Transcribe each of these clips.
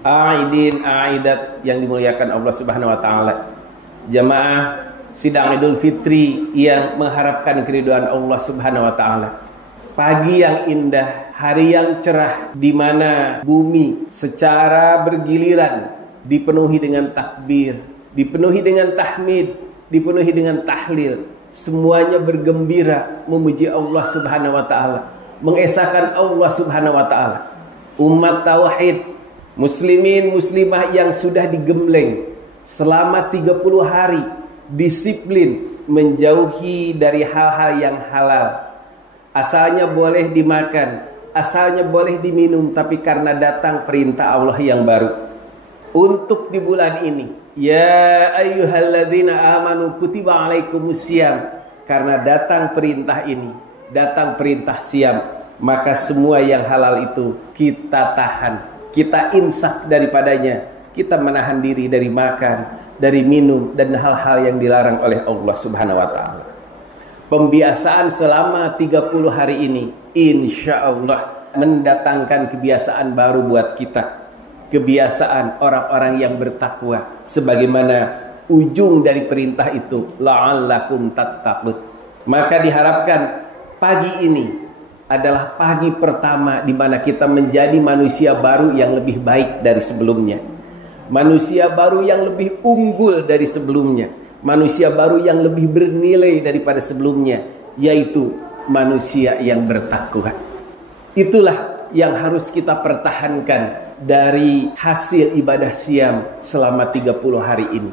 Aidin, aidat yang dimuliakan Allah Subhanahu wa taala. Jamaah sidang Idul Fitri yang mengharapkan keridhaan Allah Subhanahu wa taala. Pagi yang indah, hari yang cerah di mana bumi secara bergiliran dipenuhi dengan takbir, dipenuhi dengan tahmid, dipenuhi dengan tahlil. Semuanya bergembira memuji Allah Subhanahu wa taala, mengesahkan Allah Subhanahu wa taala. Umat tauhid, muslimin muslimah yang sudah digembleng selama 30 hari disiplin menjauhi dari hal-hal yang halal. Asalnya boleh dimakan, asalnya boleh diminum, tapi karena datang perintah Allah yang baru untuk di bulan ini, ya ayyuhalladzina amanu kutiba alaikumusiyam, karena datang perintah ini, datang perintah siam, maka semua yang halal itu kita tahan, kita imsak daripadanya, kita menahan diri dari makan, dari minum, dan hal-hal yang dilarang oleh Allah Subhanahu wa ta'ala. Pembiasaan selama 30 hari ini insya Allah mendatangkan kebiasaan baru buat kita, kebiasaan orang-orang yang bertakwa, sebagaimana ujung dari perintah itu, la'allakum tattaqun. Maka diharapkan pagi ini adalah pagi pertama di mana kita menjadi manusia baru yang lebih baik dari sebelumnya, manusia baru yang lebih unggul dari sebelumnya, manusia baru yang lebih bernilai daripada sebelumnya, yaitu manusia yang bertakwa. Itulah yang harus kita pertahankan dari hasil ibadah siam selama 30 hari ini.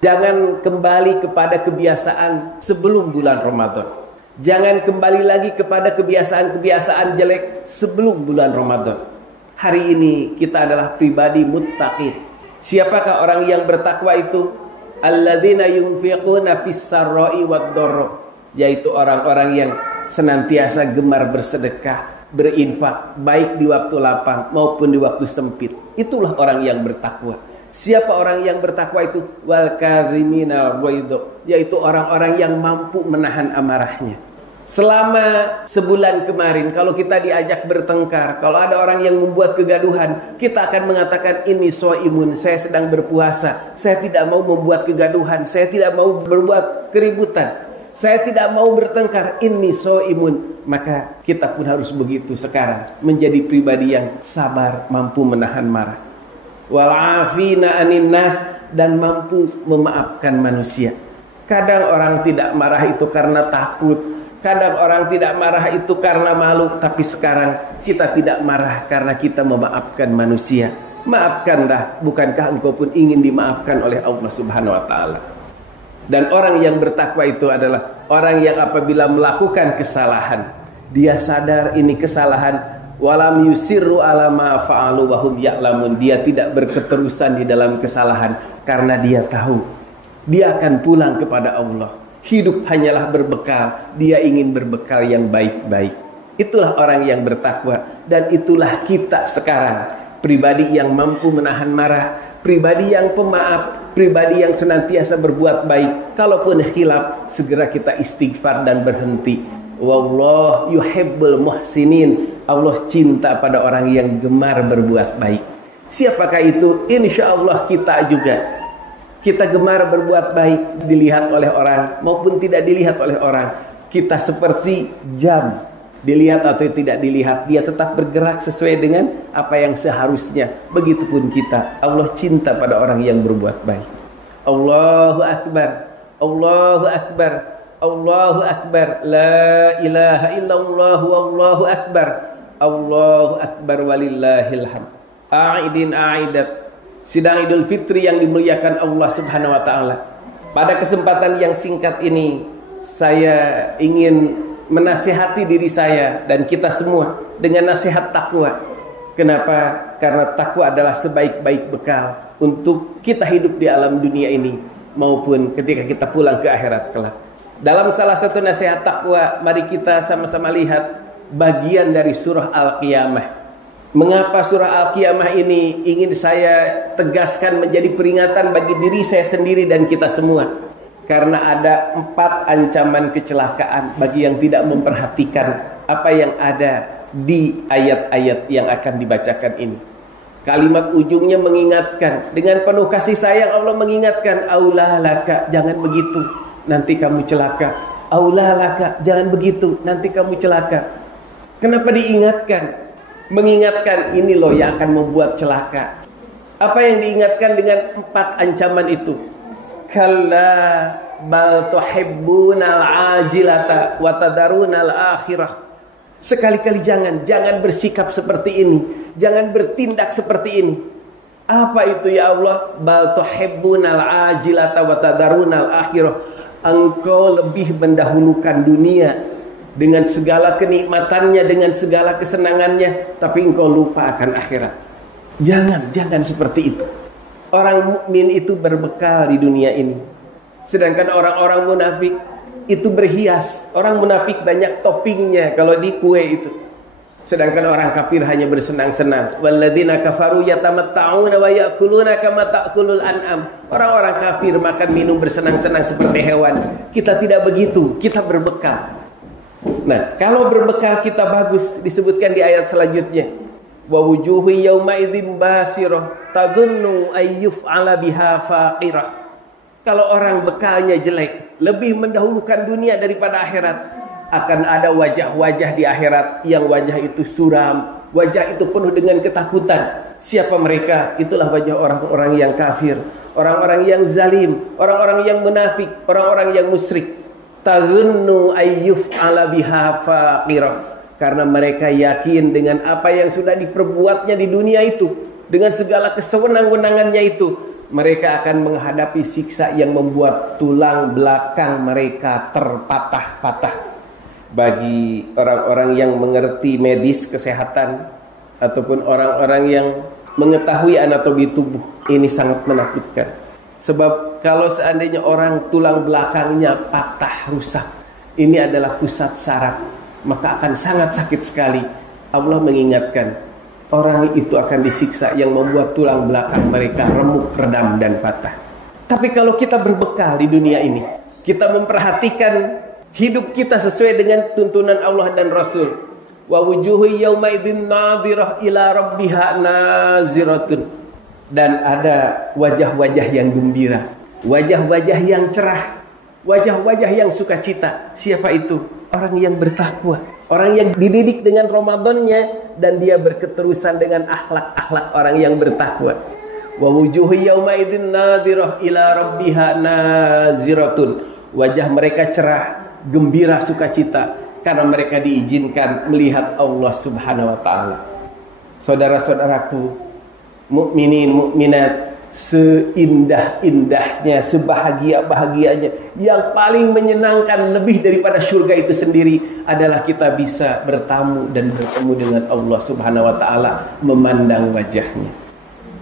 Jangan kembali kepada kebiasaan sebelum bulan Ramadan. Jangan kembali lagi kepada kebiasaan-kebiasaan jelek sebelum bulan Ramadan. Hari ini kita adalah pribadi muttaqin. Siapakah orang yang bertakwa itu? Alladzina yunfiquna fis-sarra'i wad-dharra, yaitu orang-orang yang senantiasa gemar bersedekah, berinfak, baik di waktu lapang maupun di waktu sempit. Itulah orang yang bertakwa. Siapa orang yang bertakwa itu? Wal kadhiminal ghaidh, yaitu orang-orang yang mampu menahan amarahnya. Selama sebulan kemarin, kalau kita diajak bertengkar, kalau ada orang yang membuat kegaduhan, kita akan mengatakan ini shaimun, saya sedang berpuasa, saya tidak mau membuat kegaduhan, saya tidak mau berbuat keributan, saya tidak mau bertengkar, ini shaimun. Maka kita pun harus begitu sekarang, menjadi pribadi yang sabar, mampu menahan marah. Wal afina anin nas, dan mampu memaafkan manusia. Kadang orang tidak marah itu karena takut, kadang orang tidak marah itu karena malu, tapi sekarang kita tidak marah karena kita memaafkan manusia. Maafkanlah, bukankah engkau pun ingin dimaafkan oleh Allah Subhanahu wa ta'ala? Dan orang yang bertakwa itu adalah orang yang apabila melakukan kesalahan, dia sadar ini kesalahan, walam yusirru ala ma fa'alu wa hum ya'lamun, dia tidak berketerusan di dalam kesalahan karena dia tahu dia akan pulang kepada Allah. Hidup hanyalah berbekal, dia ingin berbekal yang baik-baik. Itulah orang yang bertakwa, dan itulah kita sekarang, pribadi yang mampu menahan marah, pribadi yang pemaaf, pribadi yang senantiasa berbuat baik. Kalaupun khilaf, segera kita istighfar dan berhenti. Wallahu yuhibbul muhsinin, Allah cinta pada orang yang gemar berbuat baik. Siapakah itu? Insya Allah kita juga. Kita gemar berbuat baik, dilihat oleh orang maupun tidak dilihat oleh orang. Kita seperti jam, dilihat atau tidak dilihat, dia tetap bergerak sesuai dengan apa yang seharusnya. Begitupun kita, Allah cinta pada orang yang berbuat baik. Allahu Akbar, Allahu Akbar, Allahu Akbar, la ilaha illallah, Allahu Akbar, Allahu Akbar walillahil hamd. Aidin aidat, sidang Idul Fitri yang dimuliakan Allah Subhanahu wa ta'ala. Pada kesempatan yang singkat ini, saya ingin menasihati diri saya dan kita semua dengan nasihat takwa. Kenapa? Karena takwa adalah sebaik-baik bekal untuk kita hidup di alam dunia ini maupun ketika kita pulang ke akhirat kelak. Dalam salah satu nasihat takwa, mari kita sama-sama lihat bagian dari surah Al-Qiyamah. Mengapa surah Al-Qiyamah ini ingin saya tegaskan menjadi peringatan bagi diri saya sendiri dan kita semua? Karena ada 4 ancaman kecelakaan bagi yang tidak memperhatikan apa yang ada di ayat-ayat yang akan dibacakan ini. Kalimat ujungnya mengingatkan. Dengan penuh kasih sayang Allah mengingatkan, aulalaka, jangan begitu, nanti kamu celaka. Aulalaka, jangan begitu, nanti kamu celaka. Kenapa diingatkan? Mengingatkan ini loh yang akan membuat celaka. Apa yang diingatkan dengan 4 ancaman itu? Kalla bal tuhibbunal ajilata wa tadarunal akhirah. Sekali-kali jangan bersikap seperti ini, jangan bertindak seperti ini. Apa itu ya Allah? Bal tuhibbunal ajilata wa tadarunal akhirah. Engkau lebih mendahulukan dunia dengan segala kenikmatannya, dengan segala kesenangannya, tapi engkau lupa akan akhirat. Jangan seperti itu. Orang mukmin itu berbekal di dunia ini. Sedangkan orang-orang munafik itu berhias. Orang munafik banyak toppingnya kalau di kue itu. Sedangkan orang kafir hanya bersenang-senang. Walladzina kafaru yatamatta'una wa ya'kuluna kama ta'kulul an'am. Orang-orang kafir makan minum bersenang-senang seperti hewan. Kita tidak begitu, kita berbekal. Nah, kalau berbekal kita bagus, disebutkan di ayat selanjutnya. Wa wujuhu yawma idzin basirah tadhunnu ayyuf'ala biha faqirah. Kalau orang bekalnya jelek, lebih mendahulukan dunia daripada akhirat, akan ada wajah-wajah di akhirat yang wajah itu suram, wajah itu penuh dengan ketakutan. Siapa mereka? Itulah wajah orang-orang yang kafir, orang-orang yang zalim, orang-orang yang munafik, orang-orang yang musyrik. Tadhunnu ayyuf'ala biha faqirah. Karena mereka yakin dengan apa yang sudah diperbuatnya di dunia itu, dengan segala kesewenang-wenangannya itu, mereka akan menghadapi siksa yang membuat tulang belakang mereka terpatah-patah. Bagi orang-orang yang mengerti medis kesehatan ataupun orang-orang yang mengetahui anatomi tubuh, ini sangat menakutkan. Sebab kalau seandainya orang tulang belakangnya patah, rusak, ini adalah pusat saraf, maka akan sangat sakit sekali. Allah mengingatkan, orang itu akan disiksa yang membuat tulang belakang mereka remuk, redam, dan patah. Tapi kalau kita berbekal di dunia ini, kita memperhatikan hidup kita sesuai dengan tuntunan Allah dan Rasul. Wa wujuhu yawma idzin nadhirah ila rabbiha naziratun. Dan ada wajah-wajah yang gembira, wajah-wajah yang cerah, wajah-wajah yang sukacita. Siapa itu? Orang yang bertakwa, orang yang dididik dengan Ramadannya dan dia berketerusan dengan akhlak-akhlak orang yang bertakwa. Wa wujuhu yawma idzin nadhirah ila rabbiha naziratun. Wajah mereka cerah, gembira, sukacita karena mereka diizinkan melihat Allah Subhanahu wa taala. Saudara-saudaraku, mukminin mukminat, seindah-indahnya, sebahagia-bahagianya, yang paling menyenangkan lebih daripada surga itu sendiri adalah kita bisa bertamu dan bertemu dengan Allah Subhanahu wa taala, memandang wajahnya.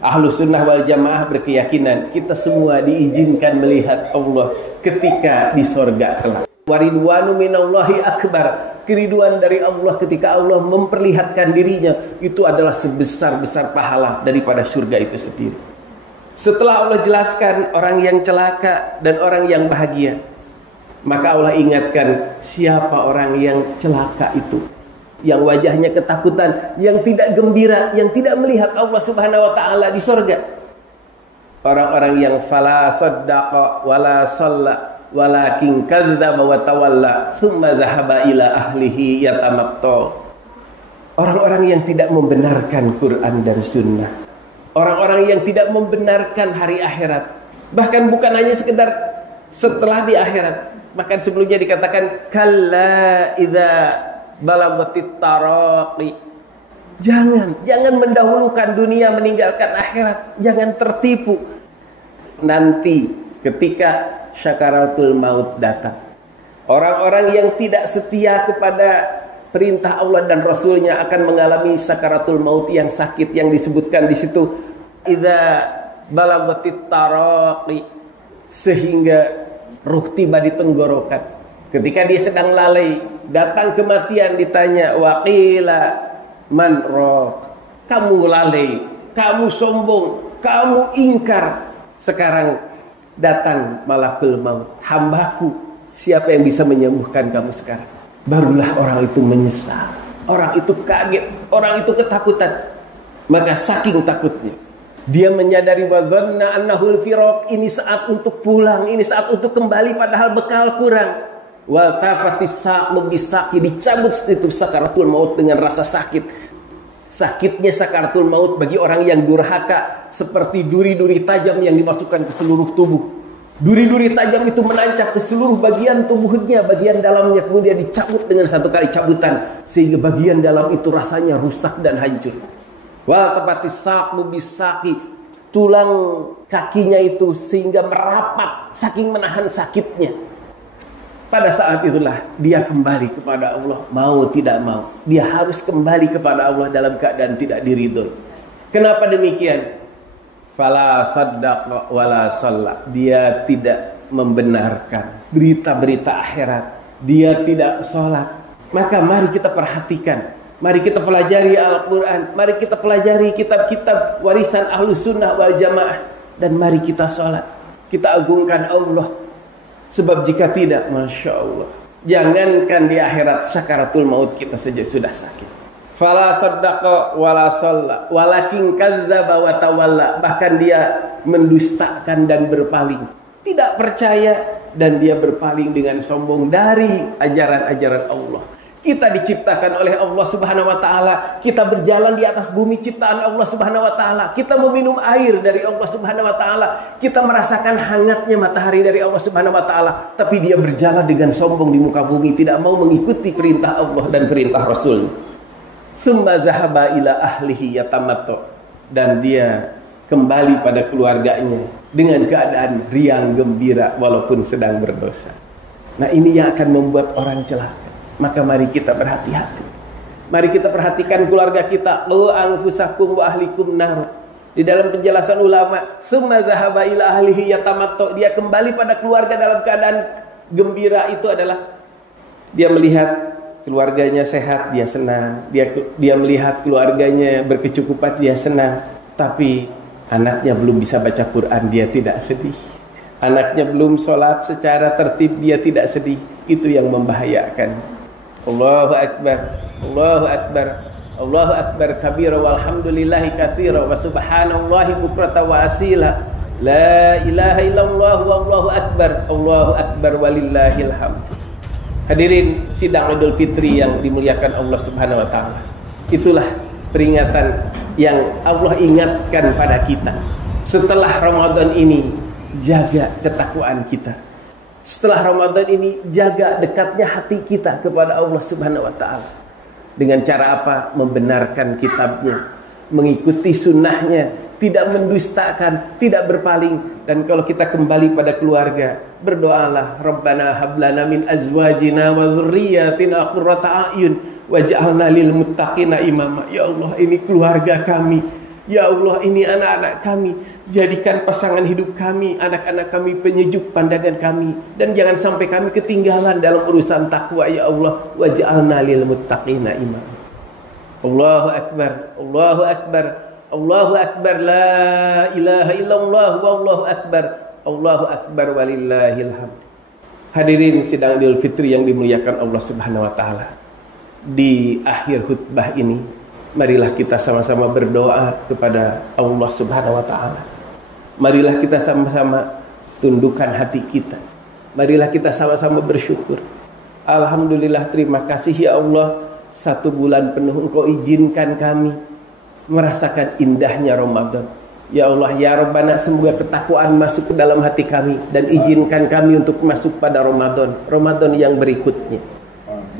Ahlus sunnah wal jamaah berkeyakinan kita semua diizinkan melihat Allah ketika di sorga kelak. Waridwanu minallahi akbar. Keriduan dari Allah ketika Allah memperlihatkan dirinya, itu adalah sebesar-besar pahala daripada surga itu sendiri. Setelah Allah jelaskan orang yang celaka dan orang yang bahagia, maka Allah ingatkan siapa orang yang celaka itu, yang wajahnya ketakutan, yang tidak gembira, yang tidak melihat Allah Subhanahu wa taala di sorga. Orang-orang yang fala saddaqa wala shalla walakin kadzdzaba wa tawalla thumma dhahaba ila ahlihi yatamatta. Orang-orang yang tidak membenarkan Quran dan sunnah, orang-orang yang tidak membenarkan hari akhirat, bahkan bukan hanya sekedar setelah di akhirat, bahkan sebelumnya dikatakan kalla idza balagatit taraqi. Jangan mendahulukan dunia meninggalkan akhirat, jangan tertipu. Nanti ketika syakaratul maut datang, orang-orang yang tidak setia kepada perintah Allah dan Rasulnya akan mengalami sakaratul maut yang sakit, yang disebutkan di situ idza balagatit taraqi, sehingga ruh tiba di tenggorokan. Ketika dia sedang lalai, datang kematian, ditanya waqila man raq, kamu lalai, kamu sombong, kamu ingkar. Sekarang datang malakul maut, hambaku, siapa yang bisa menyembuhkan kamu sekarang? Barulah orang itu menyesal, orang itu kaget, orang itu ketakutan. Maka saking takutnya, dia menyadari wa dhanna annahul firaq, ini saat untuk pulang, ini saat untuk kembali, padahal bekal kurang. Wa tafatis saqu bisaqi, dicabut itu sakaratul maut dengan rasa sakit. Sakitnya sakaratul maut bagi orang yang durhaka seperti duri-duri tajam yang dimasukkan ke seluruh tubuh. Duri-duri tajam itu menancap ke seluruh bagian tubuhnya, bagian dalamnya, kemudian dicabut dengan satu kali cabutan sehingga bagian dalam itu rasanya rusak dan hancur. Wa tafatis saqu bisaqi, tulang kakinya itu sehingga merapat saking menahan sakitnya. Pada saat itulah dia kembali kepada Allah, mau tidak mau. Dia harus kembali kepada Allah dalam keadaan tidak diridhoi. Kenapa demikian? Fala saddaqa wala shalla. Dia tidak membenarkan berita-berita akhirat. Dia tidak sholat. Maka mari kita perhatikan. Mari kita pelajari Al-Quran. Mari kita pelajari kitab-kitab warisan Ahlus Sunnah wal Jamaah. Dan mari kita sholat. Kita agungkan Allah. Sebab jika tidak, Masya Allah, jangankan di akhirat, sakaratul maut kita saja sudah sakit. Fala saddaqa wala shalla walakin kadzdzaba wa tawalla. Bahkan dia mendustakan dan berpaling, tidak percaya, dan dia berpaling dengan sombong dari ajaran-ajaran Allah. Kita diciptakan oleh Allah Subhanahu wa taala, kita berjalan di atas bumi ciptaan Allah Subhanahu wa taala, kita meminum air dari Allah Subhanahu wa taala, kita merasakan hangatnya matahari dari Allah Subhanahu wa taala, tapi dia berjalan dengan sombong di muka bumi, tidak mau mengikuti perintah Allah dan perintah Rasul. Tsumma dzahaba ila ahlihi yatamattu, dan dia kembali pada keluarganya dengan keadaan riang gembira walaupun sedang berdosa. Nah, ini yang akan membuat orang celaka. Maka mari kita berhati-hati. Mari kita perhatikan keluarga kita. Qu anfusakum wa ahlikum nar. Di dalam penjelasan ulama, summa dzahaba ila ahlihi yatamattu, dia kembali pada keluarga dalam keadaan gembira. Itu adalah dia melihat keluarganya sehat, dia senang. Dia melihat keluarganya berkecukupan, dia senang. Tapi anaknya belum bisa baca Quran, dia tidak sedih. Anaknya belum sholat secara tertib, dia tidak sedih. Itu yang membahayakan. Allahu Akbar, Allahu Akbar, Allahu Akbar kabira walhamdulillahi katsira wa subhanallahi bukrata wa asila. La ilaha illallah wallahu akbar, Allahu Akbar walillahil hamd. Hadirin sidang Idul Fitri yang dimuliakan Allah Subhanahu wa taala. Itulah peringatan yang Allah ingatkan pada kita. Setelah Ramadan ini, jaga ketakwaan kita. Setelah Ramadan ini, jaga dekatnya hati kita kepada Allah Subhanahu wa ta'ala. Dengan cara apa? Membenarkan kitabnya, mengikuti sunnahnya, tidak mendustakan, tidak berpaling. Dan kalau kita kembali pada keluarga, berdoalah, Rabbana hablana min azwajina wa dzurriyyatina qurrata a'yun waj'alna lil muttaqina imama. Ya Allah, ini keluarga kami. Ya Allah, ini anak-anak kami. Jadikan pasangan hidup kami, anak-anak kami penyejuk pandangan kami. Dan jangan sampai kami ketinggalan dalam urusan takwa. Ya Allah, waj'alna lil muttaqina imama. Allahu Akbar, Allahu Akbar, Allahu Akbar, la ilaha illallah wallahu akbar, Allahu Akbar walillahil hamd. Hadirin sidang Idul Fitri yang dimuliakan Allah Subhanahu wa taala. Di akhir khutbah ini, marilah kita sama-sama berdoa kepada Allah Subhanahu wa taala. Marilah kita sama-sama tundukkan hati kita. Marilah kita sama-sama bersyukur. Alhamdulillah, terima kasih ya Allah, 1 bulan penuh Engkau izinkan kami merasakan indahnya Ramadan. Ya Allah, ya Rabbana, semoga ketakwaan masuk ke dalam hati kami dan izinkan kami untuk masuk pada Ramadan yang berikutnya.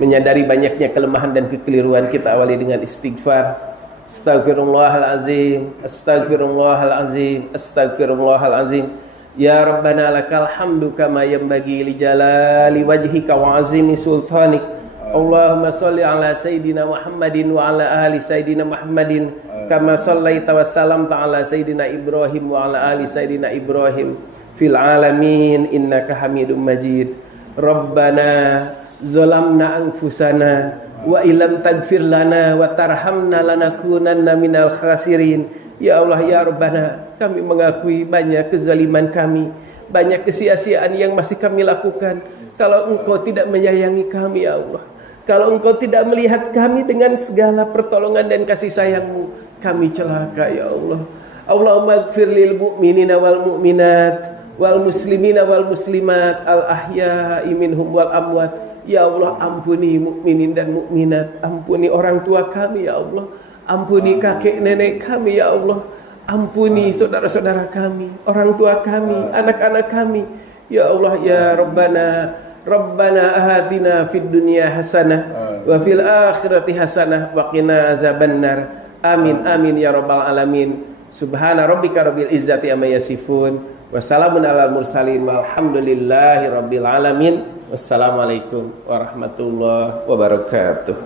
Menyadari banyaknya kelemahan dan kekeliruan, kita awali dengan istighfar. Astaghfirullahalazim, astaghfirullahalazim, astaghfirullahalazim. Ya Rabbana lakal hamdu kama yanbaghi li jalali wajhika wa azimi sultanik. Allahumma salli ala Sayyidina Muhammadin wa ala ali Sayyidina Muhammadin kama sallaita wa salamta ala Sayyidina Ibrahim wa ala ali Sayyidina Ibrahim fil alamin innaka Hamidum Majid. Rabbana zalamna anfusana wa illam taghfir lana wa tarhamna lanakunanna minal khasirin. Ya Allah, ya Rabbana, kami mengakui banyak kezaliman kami, banyak kesia-siaan yang masih kami lakukan. Kalau Engkau tidak menyayangi kami ya Allah, kalau Engkau tidak melihat kami dengan segala pertolongan dan kasih sayang-Mu, kami celaka ya Allah. Allahumma ighfir lil mu'minina wal mu'minat wal muslimina wal muslimat al ahya'i minhum wal amwat. Ya Allah, ampuni mukminin dan mukminat, ampuni orang tua kami ya Allah, ampuni kakek nenek kami ya Allah, ampuni saudara-saudara kami, orang tua kami, anak-anak kami. Ya Allah ya Rabbana ahatina fid dunya hasanah wa fil akhirati hasanah wa qina azabannar. Amin amin ya rabbal alamin. Subhana rabbika rabbil izzati amma yasifun wa salamun alal mursalin walhamdulillahi rabbil alamin. Wassalamualaikum warahmatullahi wabarakatuh.